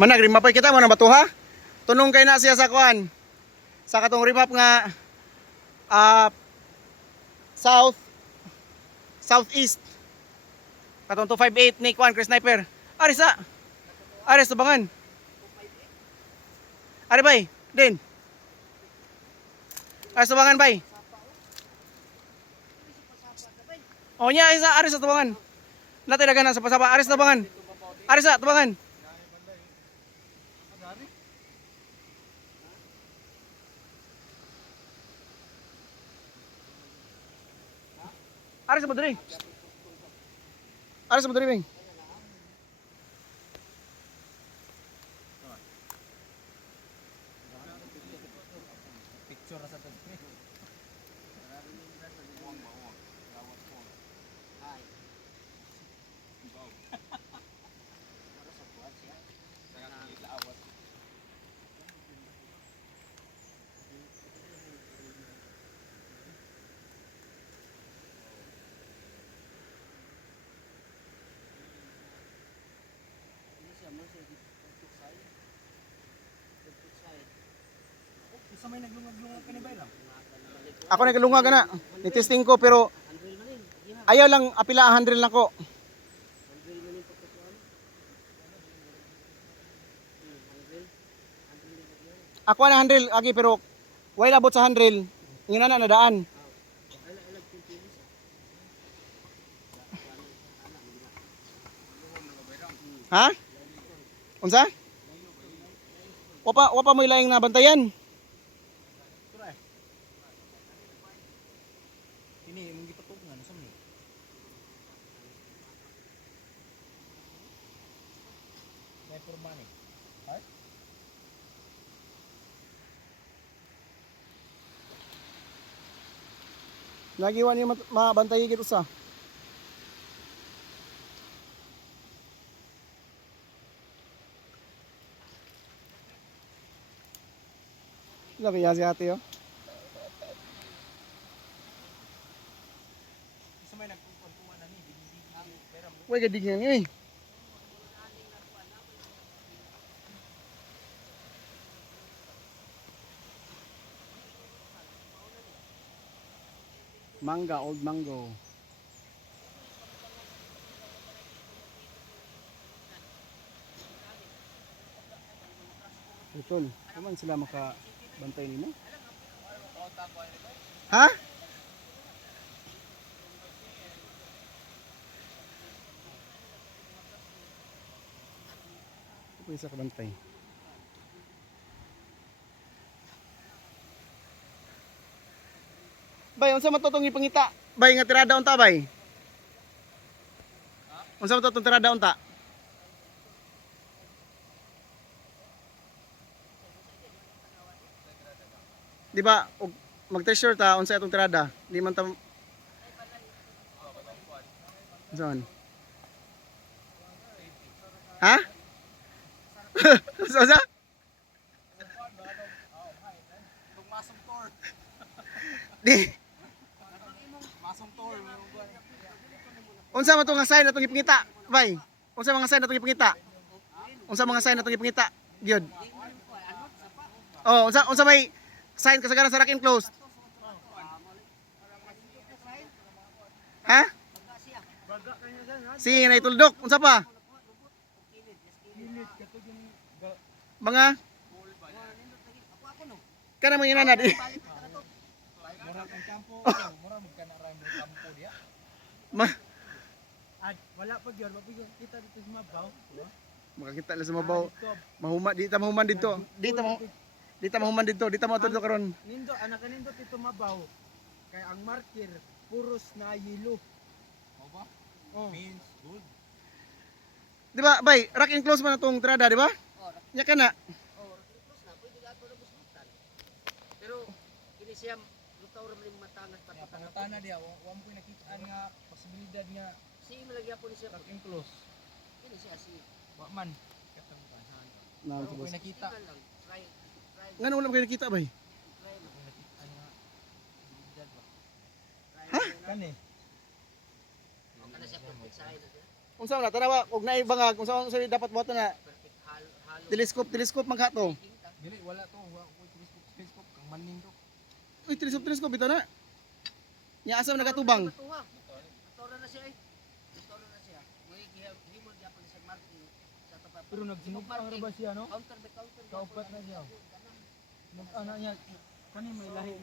Manag rimapay kita mo na batuha. Tunong kay na siya sa kuan. Sa katong rimap nga south southeast. Katong 258 ni kuan Chris Sniper. Arisa. Aris tabangan. Ari bay, din. Aris tabangan bay. O nya isa aris tabangan. Natay dagan sa pasapa aris tabangan. Arisa tabangan. Aris mo diri. Aris mo diri bing. Picture sa tagpi. Isa may naglungag-lungag ka ni Bay lang. Ako nagalungag na. Ni-testing ko pero ayaw lang apila 100 lang ko. Ako na 100 agi pero wala abot sa 100. Ngina na nadaan. Ha? Unsa? Wapa mo ilayang nabantayan. Ini mong gipatungan sa mi. May kurban eh. Ay? Nagiwan niyo mabantay gid usa. Labi ya si ate oh. Isa may nagkukuan na ni dingding pera mo. Way gadig nga ni. Mangga, old mango. Betul. Kaman sila makabantay nimo? Ha? Ito isa kabantay. Bay, unsa man to tong ipangita? Bay nga tirada unta bay. Unsa man to tong tirada unta? Di ba og mag-t-shirt ta unsa atong tirada? Di man ta Zon. Ha? Unsa? Masong tour. Di Masong tour. unsa man to nga sign atong ipangita? Bay. Unsa mga sign atong ipangita? Unsa mga sign atong ipangita? Gyud. Oh, unsa may sign kasagaran sa rack enclosed? Ha? Sige na ituldok. Unsa pa? Mga kana mo inana di. Mura kang kampo, mura magkana ra mo kampo dia. Ma Wala pa gyud, mapigil kita dito sa Mabaw. makakita na sa mabaw. Mahuma di ta mahuman dito. Di ta mahuman dito. Di ta mo tudlo karon. Nindo anak nindo dito Mabaw. Kay ang marker puros na yellow. O ba? Oh. Means good. Di ba, bay, rack enclosed man atong trada, di ba? Nya kana. Pero kini siya lutaw ra man matangas Ya pati pangutana dia, wa mo nakita nga posibilidad nga si malagya po ni siya lock and close. kini siya si Wa man katong bahan. Na, Wa mo nakita. lang try ngano wala mo kayo nakita, bay? try Wa mo nakita nga posibilidad ba. Ha? Kani. kana siya perfect sa akin Unsa na tanawa og naay bangag, unsa dapat buhaton na perfect halo Telescope maghato. Dili wala to, wa ko telescope kang maning to. Uy, telescope bitaw na. Nya asa man nagatubang? Motora na siya eh. Motora na siya. May himo di apon sa market sa tapat. Pero nagsinog pa ba siya no? Counter by counter. Kaupat na siya. Mag ana niya kani may lahi na